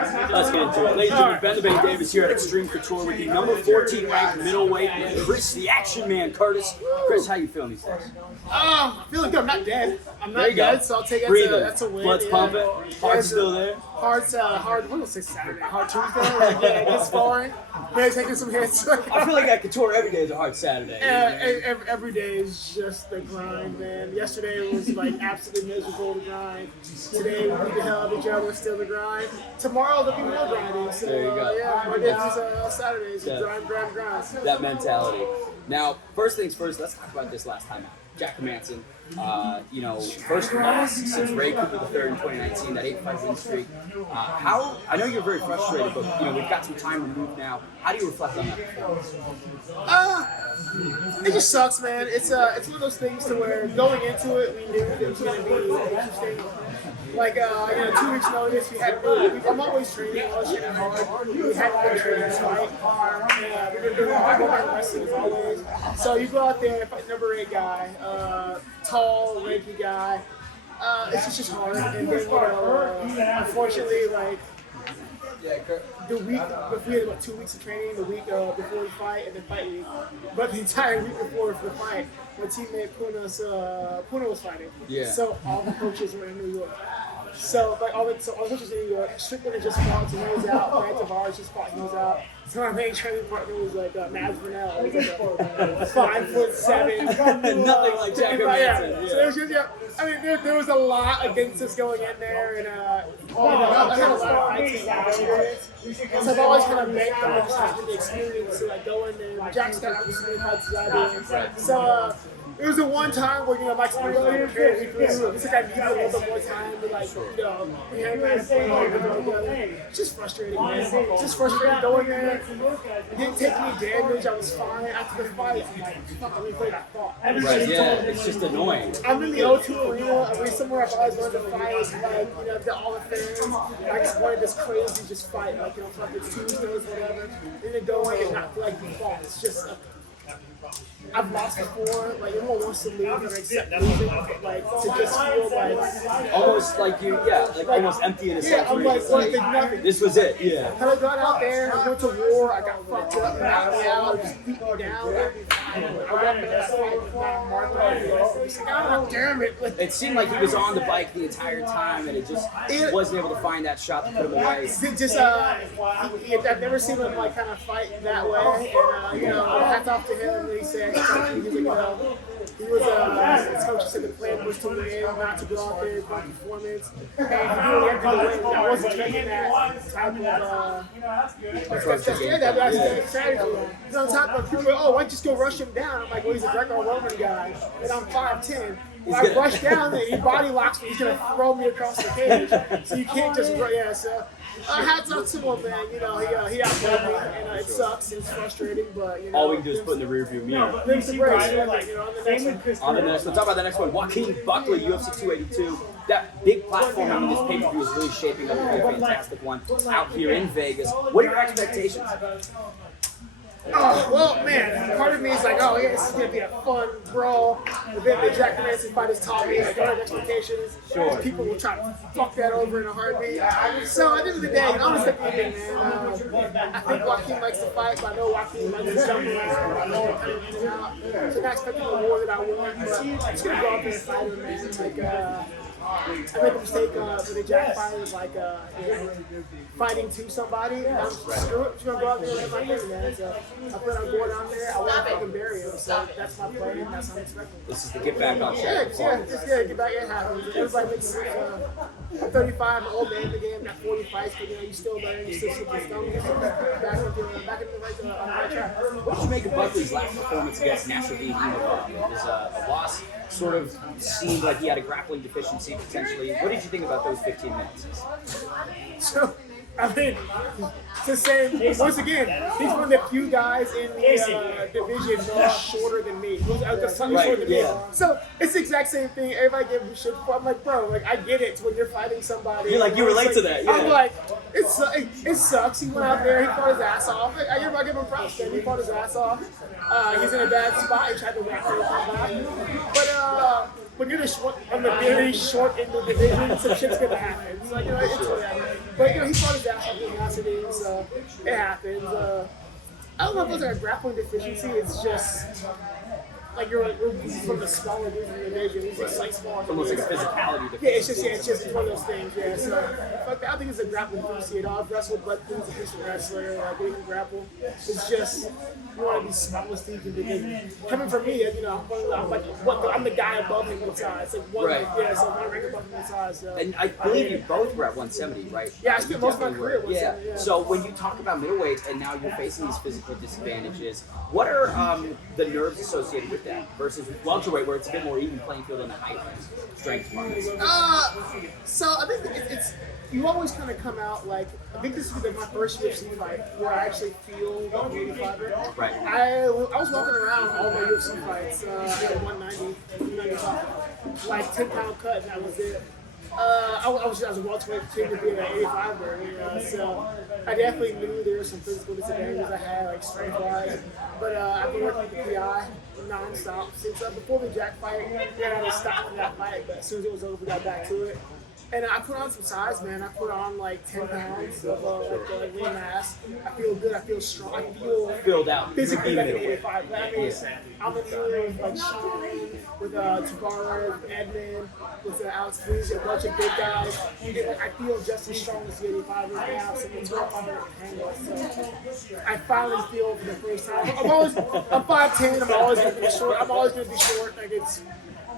Let's get into it. Ladies and gentlemen, Ben the Bane Davis here at Extreme Couture with the number 14 ranked middleweight, Chris the Action Man Curtis. Chris, how you feeling these days? Feeling good. I'm not dead. I'm not dead, so I'll take it. That's a win. Blood's pumping. Heart's still there. Heart's hard. What was it? Saturday? Hard Tuesday. Like, yeah, it's sparring. Maybe taking some hits. I feel like at Couture every day is a hard Saturday. Every day is just the grind, man. Yesterday was like absolutely miserable to grind. Today we beat the hell out of each other, still the grind. Tomorrow there'll be more grinding. So there you go. Yeah, Mondays, Saturdays, grind. That mentality. Now, first things first, let's talk about this last time out. Jack Manson, first loss since Ray Cooper III in 2019, that 8-fight win streak. I know you're very frustrated, but we've got some time removed now. How do you reflect on that performance? It just sucks, man. It's one of those things to where going into it, we knew it was going to be interesting. Like, 2 weeks notice, I'm always training, always training hard. We hadn't been training this fight. We've been doing hard wrestling as always. So you go out there, fight number 8 guy, tall, lanky guy. It's just hard. And then, unfortunately, like, the week, we had about 2 weeks of training, the week before the fight and the fight week. But the entire week before the fight, my teammate Puna was fighting. Yeah. So all the coaches were in New York. So all the coaches in New York, Strickland had just fought, so he was out. Brad Tavares just fought, he was out. So my main training partner was like Mads Burnell. He was like 5'7". Nothing like Jack Manson. So it was just, there was a lot against us going in there, and I had a lot of fights and experience. So I've always kind of banked on just having the experience to like go in there. Jack's got as many fights as I did. So it was the one time where my experience was carried me through. It's like I needed a little bit more time to we had it's just frustrating, man. It's just frustrating going there. It didn't take any damage. I was fine after the fight. Fuck, we played that thought. Right, yeah, it's just annoying. I'm in the O2 arena. I'm somewhere I've always wanted to fight. All the fans. I just wanted this crazy just fight. Fucking Tuesdays, whatever. And then go in and not feel like we fought. It's just. I've lost before, everyone wants to leave and accept losing, to just feel almost like almost empty in a sense. I'm nothing. This was it, yeah. Had I gone out there, I went to war, I got fucked up, and knocked me out, just beat me down. I went to that fight with Marco. Damn it. It seemed like he was on the bike the entire time, and it wasn't able to find that shot to put him away. I've never seen him kind of fight that way, and hats off to him. And he said, his coach said the plan was to win, not to go out there and fight performance. And he really had to win. I wasn't expecting that type of that's strategy. On top of people, why don't you just go rush him down? I'm like, well, he's a Greco-Roman guy, and I'm 5'10". If I rush down there, he body locks me, he's going to throw me across the cage. So you can't just so hats off to him, man. He outplayed me, and it sucks, it's frustrating, but all we can do is put in the rearview mirror. Things to break, on the next one, talk about the next one. Joaquin Buckley, UFC 282. That big platform, this pay-per-view is really shaping up to be a fantastic one out here in Vegas. What are your expectations? Well, man, part of me is like, this is going to be a fun brawl. The Jack Manson fight has taught me expectations. Sure. People will try to fuck that over in a heartbeat. So at the end of the day, I'm expecting anything, man. I think Joaquin likes to fight, but I know Joaquin likes to jump around. I know I'm kind of in and out. So I'm not expecting the war that I want, but I'm just going to go out there and fight him, man. I made the mistake for the Jack fight was fighting to somebody. I'm screw it, I'm just gonna go out there and hit my thing, man. So I plan on going out there. I want to fucking bury him. So that's my plan. That's how I'm expecting. This is the get back on track. Get back. It happens. Everybody makes it. I'm 35, I'm an old man in the game. Got 40 fights, but you still learning. You still super stomach. Back in the right track. What did you make of Buckley's last performance against Nasruddin Imavov? It was a loss. Sort of seemed like he had a grappling deficiency potentially. What did you think about those 15 minutes? So, it's the same. Once again, he's one of the few guys in the division who's shorter than me. Shorter than me. So it's the exact same thing. Everybody gives him shit for. I'm like, bro, I get it when you're fighting somebody. You're like, you relate to that. Yeah. I'm like, it sucks. He went out there, he fought his ass off. I give him props. He fought his ass off. He's in a bad spot. He tried to whack him back. But when you're on the very short end of the division, some shit's gonna happen. It's like, it's whatever. But he fought his ass off in accidents. It happens. I don't know if it's like a grappling deficiency. It's just like we're from the smaller dudes in the division. He's just like small. It's almost like a physicality deficiency. Yeah, it's just one of those things. Yeah, so I don't think it's a grappling deficiency at all. I've wrestled but dudes a decent wrestler, like we can grapple. It's just you want to be smallest dude in the division. Coming from me, I'm the guy above him in size. Like one, right. So one rank above him in size. So. And I believe you both were at 170, right? Yeah, I spent most of my career at 170. Yeah. So when you talk about middleweight and now you're facing these physical disadvantages, what are the nerves associated with that versus welterweight, where it's a bit more even playing field in the height strength markets? So I think it's you always kind of come out like I think this is my first UFC fight where I actually feel like an 85er. Right. I was walking around all my UFC fights, I had 190, 195, like 10-pound cut, and that was it. I was a welterweight to be an 85er, so I definitely knew there were some physical disadvantages I had, like strength-wise. But I've been working with the PI non-stop since before the Jack fight. Then I was stopping that fight, but as soon as it was over, we got back to it. And I put on some size, man. I put on like 10 pounds of like lean mass. I feel good. I feel strong. I feel filled out. Physically like an 85. That means I'm in here with like Sean, with Tavares, Edmund, with Alex Flees, a bunch of big guys. I feel just as strong as the 85 right now. So it's real hard to handle. So I finally feel for the first time. I'm 5'10". I'm always gonna be short. I'm always gonna be short. Like it's.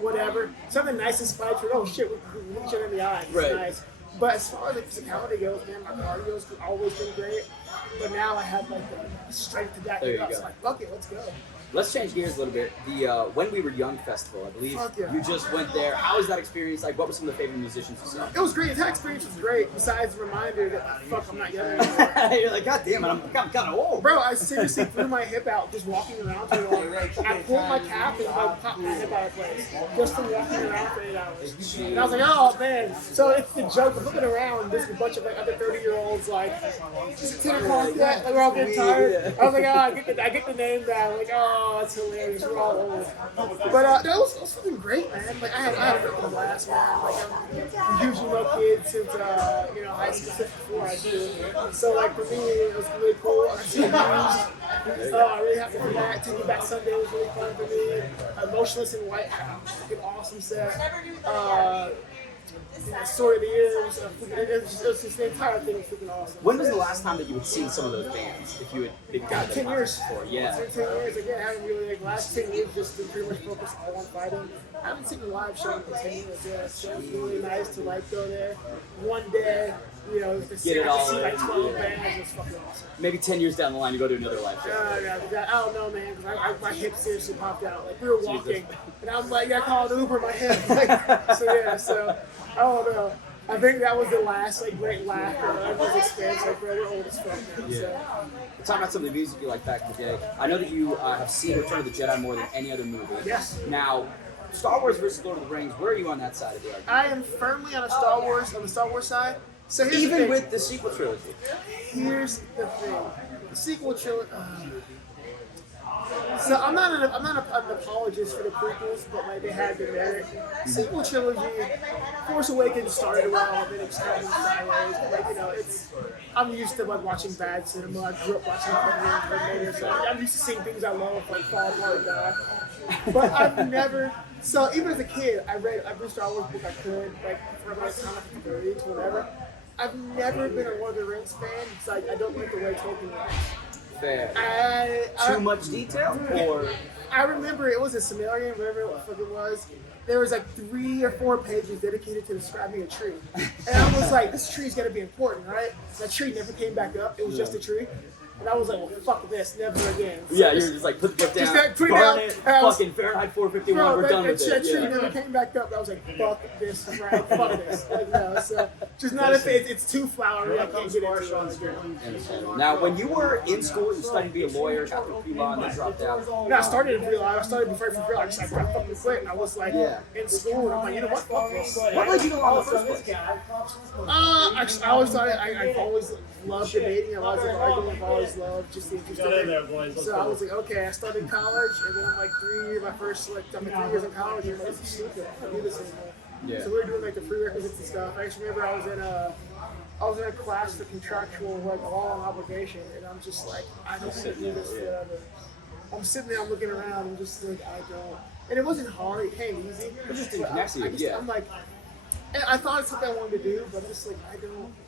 Whatever. Some of the nicest fights were, oh shit, we look each other in the eyes. It's right. Nice. But as far as the physicality goes, man, my cardio's always been great. But now I have like the strength to back it up. So like, fuck it, let's go. Let's change gears a little bit. The When We Were Young festival, I believe you just went there. How was that experience? Like, what were some of the favorite musicians you saw? It was great. The experience was great. Besides the reminder that fuck, I'm not young anymore. You're like, God damn it, I'm kind of old. Bro, I seriously threw my hip out just walking around for a while. I pulled my cap and I popped my hip out of place just from walking around for 8 hours. And I was like, oh man. So it's the joke. I'm looking around. There's a bunch of like other 30-year-olds like, is it 10 o'clock yet? Like we're all getting tired. I was like, oh, I get the name down. Like, oh, that's hilarious. We're all old. But it was fucking great, man. Like I had a freaking blast, man. Like I'm a huge emo kid since high school, since before I do. So like for me, it was really cool. I see it used. I'm really happy for that. Taking Back Sunday was really fun for me. Emotionless in White had a freaking awesome set. Story of the year, it was just the entire thing was freaking awesome. When was the last time that you had seen some of those bands? If you had been 10 years before, yeah. It's been 10 years. Again, I haven't really, like, last 10 years just been pretty much focused all on fighting. I haven't seen a live show in 10 years, yeah. So it's really nice to, like, go there one day, to see like 12 bands. It's fucking awesome. Maybe 10 years down the line, you go to another live show. I don't know, man, because my hip seriously popped out. Like, we were walking, and I was like, I called Uber my hip. So, I don't know. I think that was the last great laugh I was experienced. Like, we're old as fuck now. Yeah. So. Talk about some of the music you like back in the day. I know that you have seen Return of the Jedi more than any other movie. Yes. Now, Star Wars versus Lord of the Rings, where are you on that side of the argument? I am firmly on the Star Wars side. So here's Even the thing. with the sequel trilogy. Here's the thing. The sequel trilogy. So I'm not an apologist for the prequels, but like they had the merit. Sequel trilogy, Force Awakens started well, then it started sideways. But like I'm used to like watching bad cinema. I grew up watching Terminator, so I'm used to seeing things I love like fall apart and die. But I've never. So even as a kid, I read every Star Wars book I could, like from like time of the 30s, whatever. I've never been a Lord of the Rings fan because I don't like the way Tolkien writes. Fair. Too much detail? Or I remember it was a Sumerian, whatever it was. There was like 3 or 4 pages dedicated to describing a tree. And I was like, this tree's gonna be important, right? That tree never came back up. It was just a tree. And I was like, well, fuck this, never again. So yeah, you're just like, put the book down, burn it, fucking Fahrenheit 451, we're done with it. That tree never came back up. I was like, fuck this, right? Fuck this. So, just not if it's too flowery, I can't get into it. Now, when you were in school, you studied to be a lawyer, got through pre-law, and then dropped out. No, I started in pre-law. I started before pre-law. I just like, I fucking quit. And I was like, in school, and I'm like, you know what? Fuck this. What led you to law in the first place? I always thought I've always loved debating. I've always loved arguing. I've always loved just the interest of it. So I was like, okay, I started college, and then like 3 years, my first 3 years in college, and I was like, stupid. I can't do this anymore. Yeah. So we were doing like the prerequisites and stuff. I actually remember I was in I was in a class for contractual, like, law and obligation, and I'm just like, I don't want to do this forever. I'm sitting there, I'm looking around, I'm just like, I don't. And it wasn't hard, it came easy. It just didn't connect to you, I'm like, and I thought it's something I wanted to do, but I'm just like,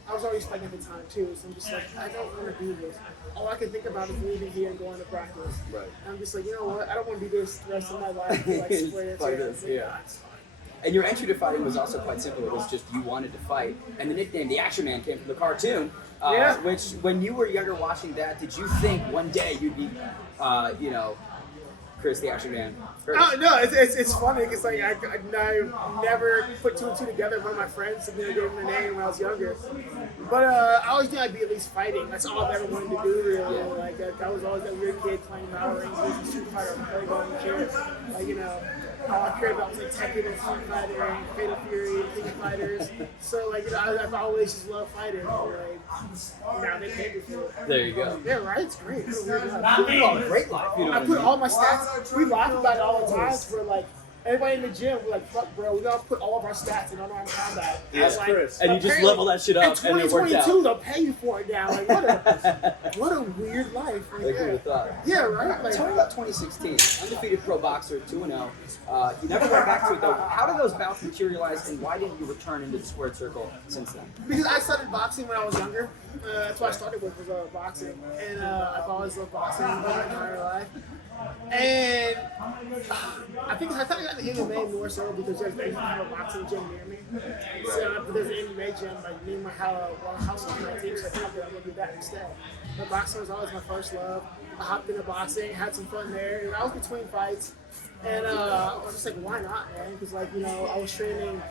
I was already fighting at the time too, so I'm just like, I don't want to do this. All I can think about is leaving here and going to practice. Right. And I'm just like, you know what, I don't want to do this the rest of my life. Like, And your entry to fighting was also quite simple. It was just you wanted to fight. And the nickname, the Action Man, came from the cartoon, which when you were younger watching that, did you think one day you'd be, Chris the Action Man? Oh, no, it's funny because like I never put two and two together. One of my friends and they gave him the name when I was younger. But I always knew I'd be at least fighting. That's all I ever wanted to do, really. Yeah. Like I was always that weird kid playing Power Rangers, Street Fighter, playing on the chair. Like all I cared about was like Tekken and Street Fighter and Fatal Fury and King of Fighters. So like I've always just loved fighting. Like now they pay me for it. There you go. Yeah, right. It's great. It's a weird life. Oh, great life. You know I put all my stats. We laugh about it all the time. We're like, everybody in the gym, we're like, fuck, bro, we gotta put all of our stats in unarmed combat. Yes, like, Chris. And you just level that shit up, and it worked out. In 2022, they'll pay you for it now. Like, what a weird life. Like, Who would have thought? Yeah, right. Like, Tell me about 2016. Undefeated pro boxer, 2-0. You never went back to it though. How did those bouts materialize, and why didn't you return into the squared circle since then? because I started boxing when I was younger. That's what I started with was boxing, and I've always loved boxing my entire life. And I thought I got the MMA more so because they didn't have a boxing gym near me. So there's an MMA gym like near my house on my team, so I thought that I'm gonna do that instead. But boxing was always my first love. I hopped into boxing, had some fun there. And I was between fights, and I was just like, why not, man? Because like I was training,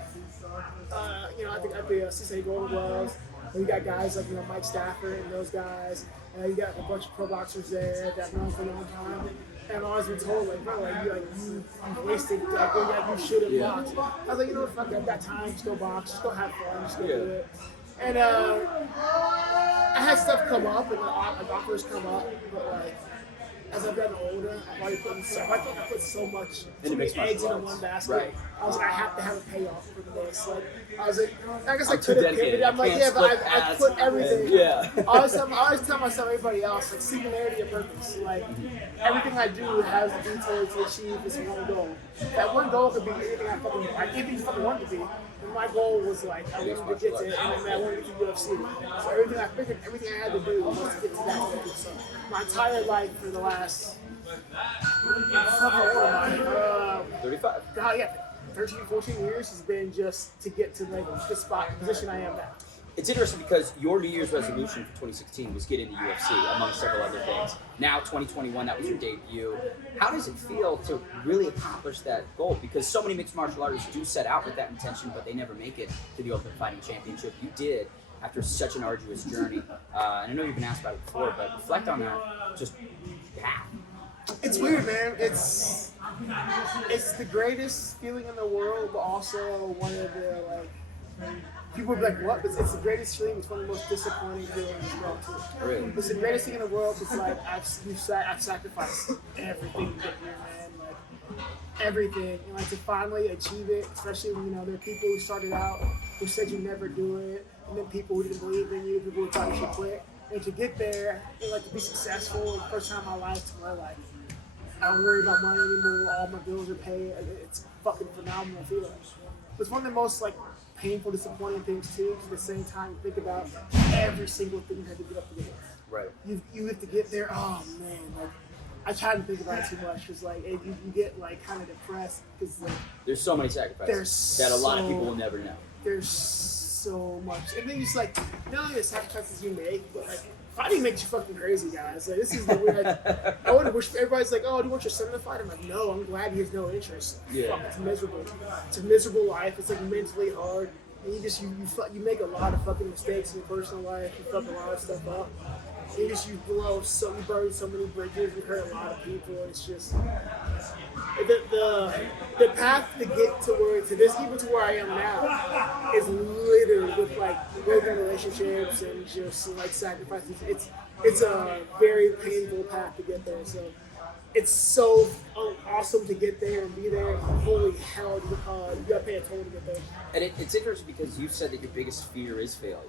I think at the Cincinnati Golden Gloves. You got guys like Mike Stafford and those guys. You got a bunch of pro boxers there that known for a long time. And I've always been told, like, bro, you wasted, you should have boxed. I was like, you know what, fuck it, I've got time, just go box, just go have fun, just go do it. And I had stuff come up, and offers come up, but like, as I've gotten older, I've already put I put so much eggs into one basket. Right. I was like, I have to have a payoff for this. Like, I was like, I guess I too could have dedicated. pivoted. I'm like, yeah, but I put everything. Yeah. I always tell myself, everybody else, like, singularity of purpose. Like, everything I do has the detail to achieve this one goal. That one goal could be anything I fucking want it to be. And my goal was like, I wanted to get to MMA, I wanted to get to UFC. So everything I had to do was to get to that goal. So my entire life for the last, 35. God, yeah, 13, 14 years has been just to get to like the position I am now. It's interesting because your New Year's resolution for 2016 was get into UFC, among several other things. Now, 2021, that was your debut. How does it feel to really accomplish that goal? Because so many mixed martial artists do set out with that intention, but they never make it to the Ultimate Fighting Championship. You did after such an arduous journey. And I know you've been asked about it before, but reflect on that. Just how? It's weird, man. It's the greatest feeling in the world, but also one of the people will be like, what? It's the greatest feeling. It's one of the most disappointing feelings as well, too. Really? It's the greatest thing in the world. It's like I've sacrificed everything to get here, man. Like everything, and like to finally achieve it. Especially when there are people who started out who said you never do it, and then people who didn't believe in you, people who thought you should quit. And to get there, and like to be successful, the first time in my life, to where like I don't worry about money anymore. All my bills are paid. It's fucking phenomenal feeling. It's one of the most like painful, disappointing things too. At the same time, think about every single thing you had to get up to get. Right. You have to get there. Oh man, like I try to think about it too much because like you get like kind of depressed because like there's so many sacrifices that a lot of people will never know. There's so much, and then just like not only the sacrifices you make, but like fighting makes you fucking crazy, guys. Like this is the weird. I would have wished everybody's like, oh, do you want your son to fight? I'm like, no, I'm glad he has no interest. Yeah. Fuck, it's miserable. It's a miserable life. It's like mentally hard. And you make a lot of fucking mistakes in your personal life. You fuck a lot of stuff up. And you burn so many bridges. You hurt a lot of people. It's just the path to get to where I am now is littered with like broken relationships and just like sacrifices. It's a very painful path to get there. So it's so awesome to get there and be there. Holy hell, you gotta pay a toll to get there. And it's interesting because you said that your biggest fear is failure.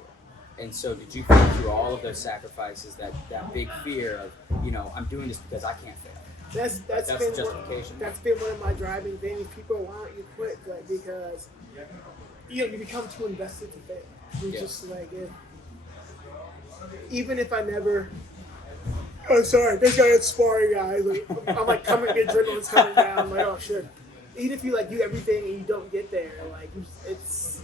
And so did you think through all of those sacrifices that big fear of, I'm doing this because I can't fail? That's the been justification. That's been one of my driving things. People, why don't you quit? Like, because you become too invested to fail. You're just like, even if I never. Oh, sorry, this guy is sparring guys. Like, I'm like coming, the adrenaline's coming down. I'm like, oh shit. Even if you like do everything and you don't get there, like it's.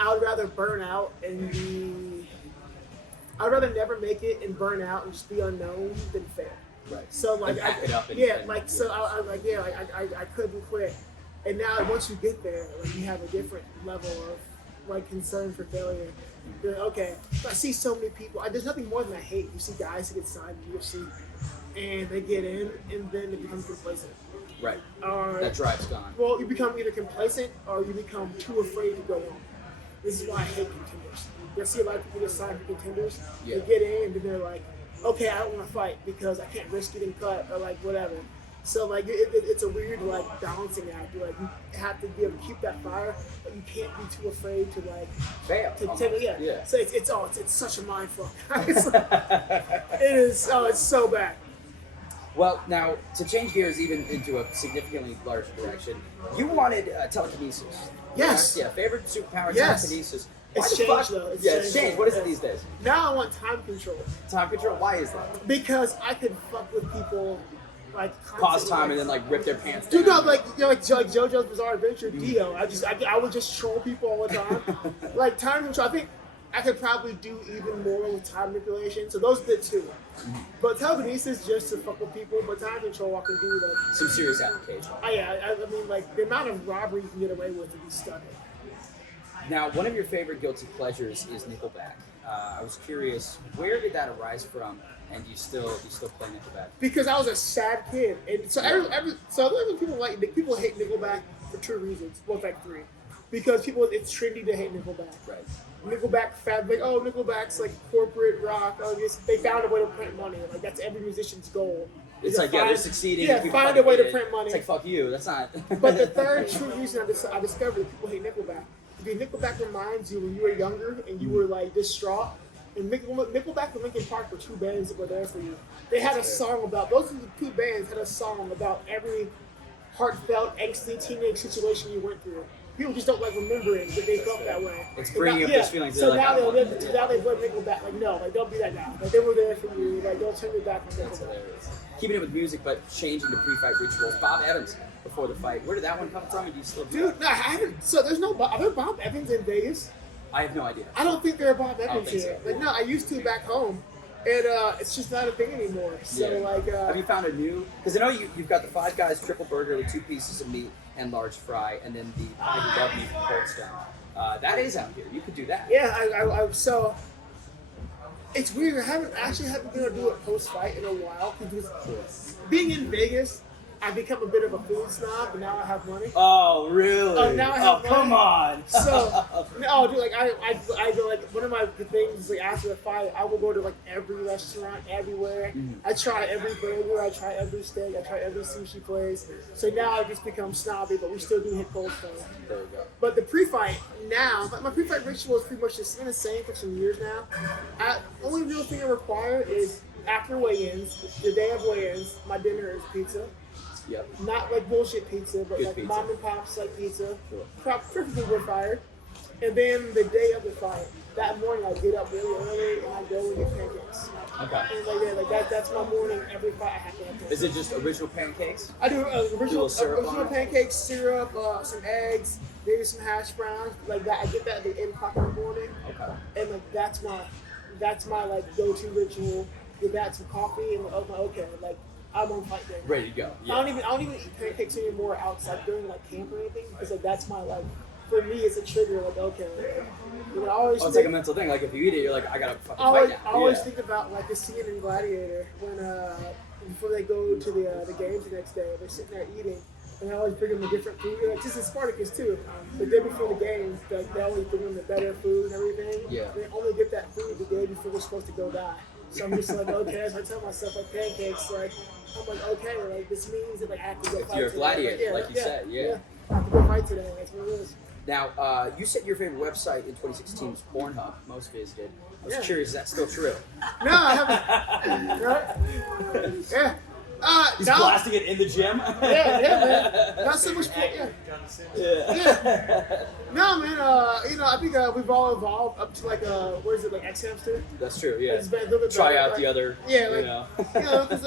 I would rather burn out and be. I'd rather never make it and burn out and just be unknown than fail. Right. So like I couldn't quit, and now once you get there, like you have a different level of like concern for failure. You're like, okay, I see so many people. There's nothing more than I hate. You see guys who get signed to UFC, and they get in, and then they become complacent. Right. That drive's gone. Well, you become either complacent or you become too afraid to go on. This is why I hate contenders. You see a lot of people get signed for contenders. Yeah. They get in, and then they're like, okay, I don't want to fight because I can't risk getting cut or like whatever. So like it's a weird like balancing act. Like you have to be able to keep that fire, but you can't be too afraid to like fail. Yeah. So it's such a mind fuck. It is. Oh, it's so bad. Well, now to change gears even into a significantly larger direction, you wanted telekinesis. Yes. Yeah. Favorite superpower, yes. Telekinesis. It's changed though. It's changed. What is it these days? Now I want time control. Time control? Why is that? Because I could fuck with people, like pause time and then like rip their pants down. down. Like JoJo's Bizarre Adventure, Dio. I would just troll people all the time. Like time control. I think I could probably do even more with time manipulation. So those are the two. But telekinesis just to fuck with people. But time control I can do like some serious application. I mean like the amount of robbery you can get away with would be stunning. Now, one of your favorite guilty pleasures is Nickelback. I was curious, where did that arise from? And do you still play Nickelback? Because I was a sad kid, and so people hate Nickelback for two reasons. Well, like three. Because it's trendy to hate Nickelback. Right. Nickelback Nickelback's like corporate rock. Oh, they found a way to print money. Like that's every musician's goal. It's like they're succeeding. Yeah, find a way to print money. It's like fuck you. That's not. But the third true reason I discovered that people hate Nickelback. Because Nickelback reminds you when you were younger and you were like distraught. And Nickelback and Linkin Park were two bands that were there for you. They had a song about those are the two bands had a song about every heartfelt, angsty teenage situation you went through. People just don't like remembering that they felt that way. It's bringing up this feeling. So now they blame Nickelback. Like no, like don't be that guy. Like they were there for you. Like don't turn your back on Nickelback. Keeping it with music, but changing to pre-fight rituals. Bob Evans before the fight. Where did that one come from? And do you still do that? No, I haven't. So there's no. Are there Bob Evans in Vegas? I have no idea. I don't think there are Bob Evans here. So. Like no, I used to back home, and it's just not a thing anymore. So like, have you found a new? Because I know you've got the Five Guys triple burger with 2 pieces of meat and large fry, and then the I Love Me from Cold Stone. That is out here. You could do that. Yeah, I so. It's weird. I haven't been able to do it post fight in a while because being in Vegas, I've become a bit of a food snob, and now I have money. Oh, really? Now I have money. Come on. So, no, dude, like I go like one of my things like after the fight, I will go to like every restaurant everywhere. I try every burger, I try every steak, I try every sushi place. So now I just become snobby, but we still do hit Cold Stone. There we go. But the pre-fight now, my pre-fight ritual is pretty much the same for some years now. Only real thing I require is after weigh-ins, the day of weigh-ins, my dinner is pizza. Yep. Not like bullshit pizza, but good like pizza. mom and pop's like pizza. Sure. Preferably wood fired. And then the day of the fight, that morning I get up really early and I go and get pancakes. Okay. And that's my morning every fight I have to have. Is it just original pancakes? I do original pancakes, syrup, some eggs, maybe some hash browns, like that. I get that at the 8 o'clock in the morning. Okay. And like that's my like go-to ritual. Get that some coffee and okay, like I'm on fight day. Ready to go. Yeah. I don't even eat pancakes anymore outside during like camp or anything because like that's my like for me it's a trigger like okay. Like, I always it's like a mental thing. Like if you eat it, you're like I gotta fucking fight now. I always think about like the scene in Gladiator when before they go to the games the next day, they're sitting there eating. And I always bring them a different food. Like, just as Spartacus too. The day before the games, they always bring them the better food and everything. Yeah. They only get that food the day before they're supposed to go die. So I'm just like, okay, so I tell myself like pancakes, like I'm like, okay, like this means that like I have to go fight. You're a gladiator, today. like you said, yeah. I have to go fight today. That's what it is. Now, you said your favorite website in 2016 was Pornhub, most visited. I was curious, is that still true? No, I haven't. Right? Yeah. He's no. blasting it in the gym. Yeah, man. Not so much. Yeah. No, man. I think we've all evolved up to like what is it, like X Hamster? That's true. Yeah. It's been a little bit Try better, out like, the other. Yeah, like you know. because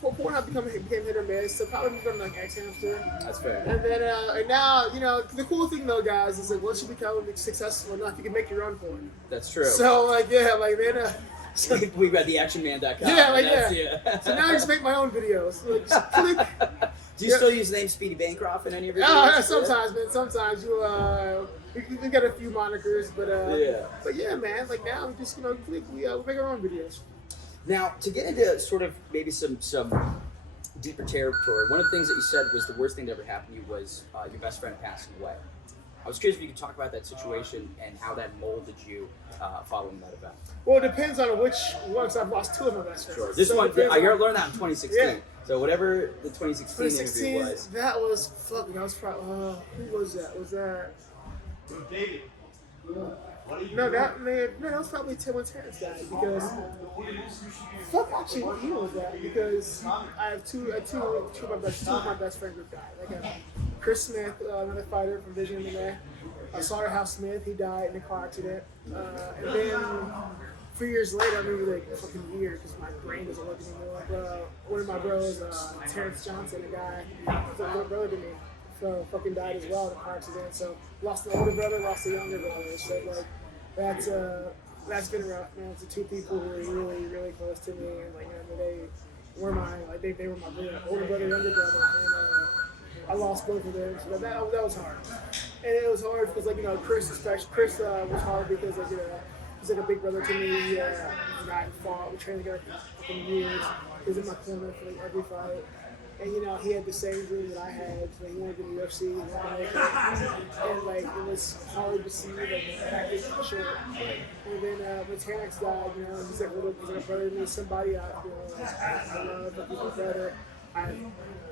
Pornhub became hit or miss, so probably become like X Hamster. That's fair. And then and now the cool thing though, guys, is like once you become successful enough, you can make your own porn. That's true. So like then. So we got the actionman.com. So now I just make my own videos. Like, just click. Do you still use the name Speedy Bancroft in any of your Oh, videos? sometimes, man. Sometimes we got a few monikers, but yeah, man. Like now, we just click. We make our own videos. Now, to get into sort of maybe some deeper territory, one of the things that you said was the worst thing that ever happened to you was your best friend passing away. I was curious if you could talk about that situation and how that molded you following that event. Well, it depends on which one, because I've lost two of my best friends. Sure. This one, I learned that in 2016. Yeah. So whatever the 2016 interview was. That was fucking. That was probably. Who was that? Was that? David. No, that was probably Tim and Terrence died because. Actually, what year was that? Because I have two of my best friends who died. Like Chris Smith, another fighter from Vision MMA. Slaughterhouse Smith, he died in a car accident. And then 3 years later, I remember like fucking weird because my brain doesn't work anymore. One of my bros, Terrence Johnson, a guy, was a little brother to me, so fucking died as well in a car accident. So lost an older brother, lost a younger brother. So like that's been rough, man. It's the two people who were really, really close to me, and like they were my older brother, younger brother, and I lost both of them. So that was hard, and it was hard because Chris was hard because he's like a big brother to me. He's a guy who fought. We trained together for years. He was in my corner for like every fight. And he had the same dream that I had. So he wanted to be UFC. And like it was hard to see like back in short. And then when Terrence died, he's like a brother to me, somebody I love, like he's my brother. I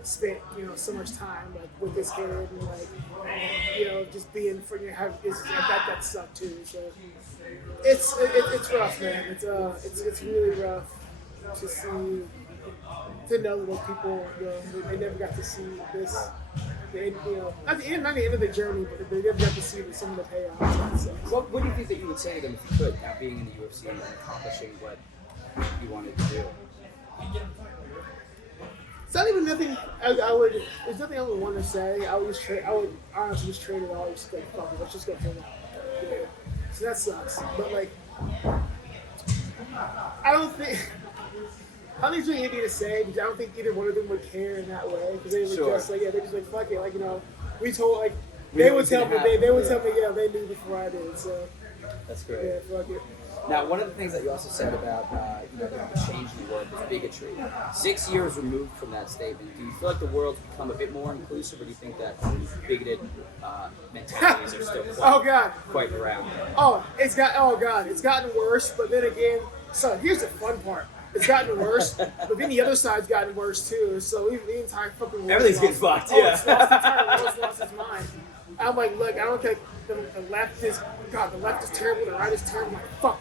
spent so much time like with this kid and like just being for that sucked too. So it's rough, man. It's really rough to see. To know those people, they never got to see this. Not the end of the journey, but they never got to see some of the payoffs. What do you think that you would say to them if you could, now being in the UFC and accomplishing what you wanted to do? It's not even nothing. There's nothing I would want to say. I would honestly just trade it all. Just like, fuck it, let's just go hang out. Yeah. So that sucks. But like, I don't think there's really anything to say because I don't think either one of them would care in that way because they would just like they're just like fuck it, like we told like they would tell me they knew before I did, so that's great. Yeah, fuck it. Now, one of the things that you also said about the change in the world was bigotry. 6 years removed from that statement, do you feel like the world's become a bit more inclusive, or do you think that bigoted mentalities are still quite around? It's gotten worse. But then again, so here's the fun part. It's gotten worse, but then the other side's gotten worse too. So even the entire fucking world. Everything's getting fucked. It's lost, the entire world's lost its mind. I'm like, look, I don't think the left is terrible, the right is terrible. I'm like, fuck,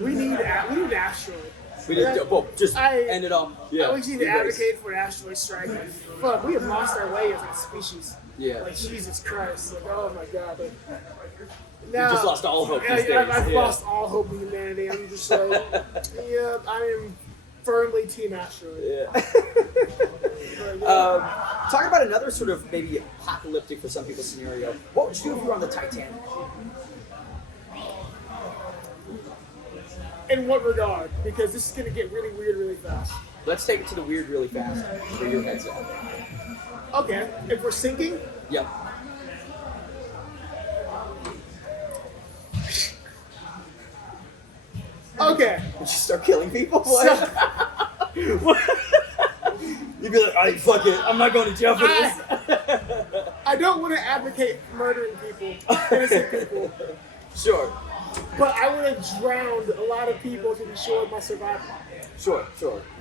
we need an asteroid. We need to just end it on. Yeah. We need to advocate for an asteroid strike. Like, fuck, we have lost our way as a species. Yeah. Like Jesus Christ. Like, oh my God. Like, now, you just lost all hope these days. I've lost all hope in humanity. I'm just like, I am firmly Team Asteroid. Yeah. Talk about another sort of maybe apocalyptic for some people scenario. What would you do if you were on the Titanic? In what regard? Because this is going to get really weird really fast. Let's take it to the weird really fast. Where your head's at. Okay. If we're sinking? Yep. Okay. Would you start killing people? What? You'd be like, alright, fuck it. I'm not going to jail for this. I don't want to advocate murdering people, innocent people. Sure. but I would have drowned a lot of people to ensure my survival. Sure.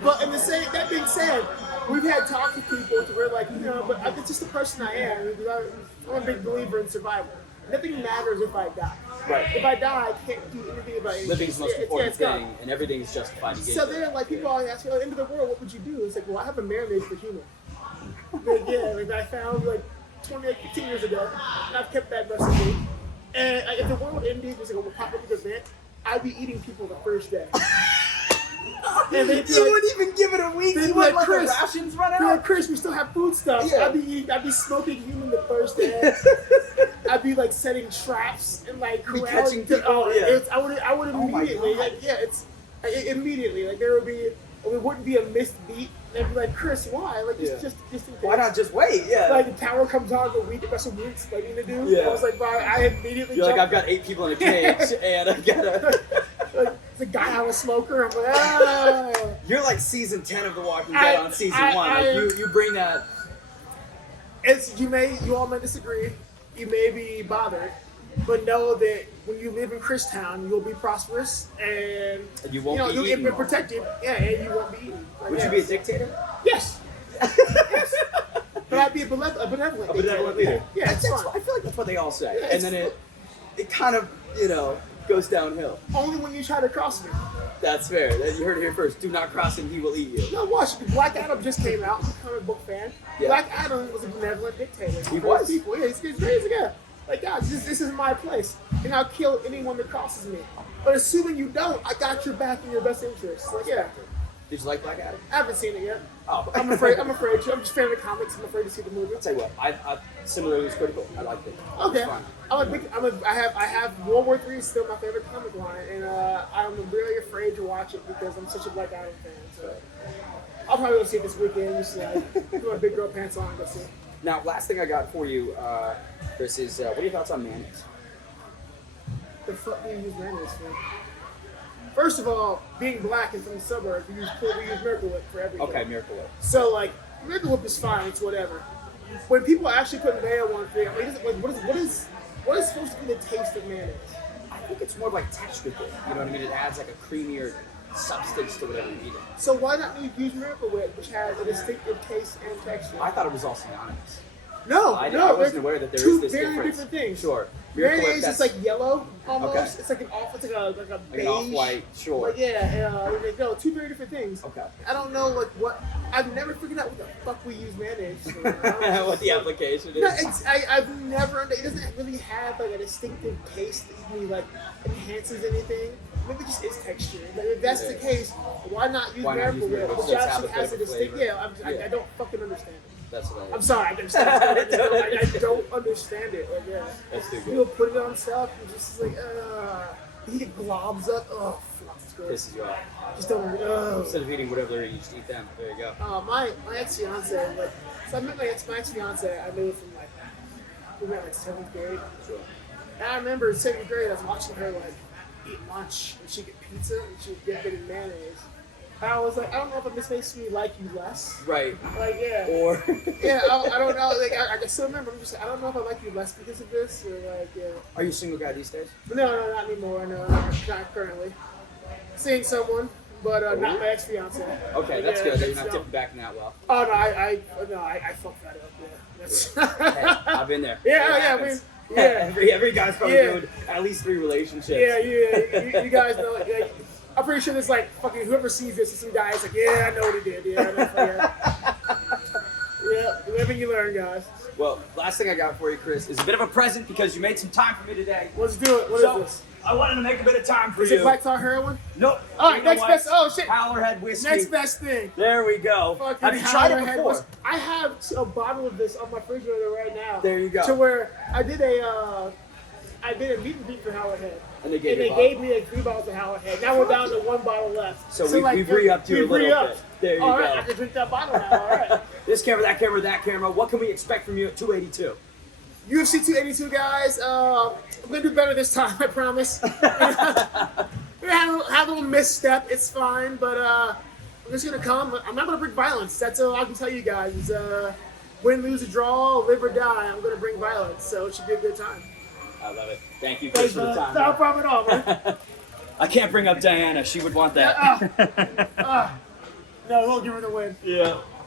But that being said, we've had talks with people to where like, but it's just the person I am. I'm a big believer in survival. Nothing matters if I die. Right. If I die, I can't do anything about it. Living's the most important thing, and everything is justified to get So then, like, people always ask me, at the end of the world, what would you do? It's like, well, I have a marinade for humor. Like, I found, 15 years ago, and I've kept that recipe. And if the world ended, was like a apocalyptic event, I'd be eating people the first day. And they'd be you wouldn't even give it a week. You wouldn't let the rations run out. Like, Chris, we still have food stuff. Yeah. I'd be smoking human the first day. I'd be like setting traps and like catching people. I would immediately immediately there wouldn't be a missed beat. And they'd be like, Chris, why? Like just in case. Why not just wait? Yeah. Like the tower comes on the week. I've got some weeks waiting to do. Yeah. I was like, I immediately. You're like, I've got 8 people in a cage, and I gotta. Like the guy I'm a smoker. I'm like, ah. You're like season 10 of The Walking Dead on season 1. Like, you bring that. You all may disagree. You may be bothered, but know that when you live in Christown, you'll be prosperous and you won't be eaten. You'll be protected. Yeah, and you won't be eaten. Like, would you be a dictator? Yes. Yes. But I'd be a benevolent leader. Yeah, it's fine. I feel like that's what they all say, Yeah, and then it kind of goes downhill. Only when you try to cross me. That's fair. You heard it here first. Do not cross him; he will eat you. No, watch. Black Adam just came out. I'm a comic book fan. Yeah. Black Adam was a benevolent dictator. He was. People. Yeah, he's great as a guy. Like, guys, this is my place, and I'll kill anyone that crosses me. But assuming you don't, I got your back in your best interest. Like, yeah. Did you like Black Adam? I haven't seen it yet. Oh, I'm afraid. I'm just a fan of the comics. I'm afraid to see the movie. I'll tell you what. I similarly was critical. I liked it. Okay. It was fun. I have World War III is still my favorite comic line, and I'm really afraid to watch it because I'm such a Black Adam fan. So I'll probably go see it this weekend. Just put my big girl pants on and go see it. Now, last thing I got for you, Chris, is what are your thoughts on mayonnaise? The fuck do you use mayonnaise for? First of all, being black and from the suburbs, we use Miracle Whip for everything. Okay, Miracle Whip. So Miracle Whip is fine. It's whatever. When people actually put mayo on food, what is supposed to be the taste of mayonnaise? I think it's more like texture thing. You know what I mean? It adds like a creamier substance to whatever you're eating. So why not use Miracle Whip, which has a distinctive taste and texture? I thought it was all synonymous. No, I wasn't aware that there is this very difference. different things. Sure. Mayonnaise is like yellow almost. Okay. It's like a beige. Like an off-white, sure. Like, there they go. Two very different things. Okay. I don't know what. I've never figured out what the fuck we use mayonnaise for. What the application is. No, I've never. It doesn't really have a distinctive taste that really enhances anything. Maybe it just is texture. But if that's the case, why not use Miracle Whip, which actually has a distinct? I don't fucking understand it. That's what I'm sorry, I understand. I don't understand it. That's too good. You'll put it on stuff and just eat it globs up. Oh, fuck, it's gross. Pisses you off. Just don't. Instead of eating whatever they're eating, you just eat them. There you go. My ex-fiance, so I met my ex-fiance. I knew from we met 7th grade. Sure. And I remember in 7th grade, I was watching her eat lunch, and she'd get pizza, and she would dip it in mayonnaise. And I was like, I don't know if this makes me like you less. Right. Or I don't know. I still remember. I'm just. I don't know if I like you less because of this, or Are you a single guy these days? No, not anymore. No, not currently. Seeing someone, but not my ex-fiance. Okay, that's good. You're not tipping back in that well. Oh no, I fucked that up. Yeah. Hey, I've been there. Yeah. Every guy's probably doing at least 3 relationships. Yeah. You guys know. I'm pretty sure there's fucking whoever sees this, some guy's like, yeah, I know what he did. Yeah, living you learn, guys. Well, last thing I got for you, Chris, is a bit of a present because you made some time for me today. Let's do it. What is this? I wanted to make a bit of time for you. Is it Black Tar heroin? Nope. All right, next best. Oh shit. Powderhead whiskey. Next best thing. There we go. Fucking have you tried it before? I have a bottle of this on my refrigerator right now. There you go. To where I did a meet and beat for Howard Head. And they gave me 3 bottles of Howard Head. Now we're down to 1 bottle left. So we've re-upped you a little bit. There you go. All right, I can drink that bottle now. All right. This camera, that camera, that camera. What can we expect from you at 282? UFC 282, guys. I'm going to do better this time, I promise. We had a little misstep. It's fine, but I'm just going to come. I'm not going to bring violence. That's all I can tell you guys. Win, lose, or draw, live or die, I'm going to bring violence. So it should be a good time. I love it. Thank you, Chris, Thanks, for the man. time. No problem at all, man. I can't bring up Diana. She would want that. No, we'll give her the win. Yeah.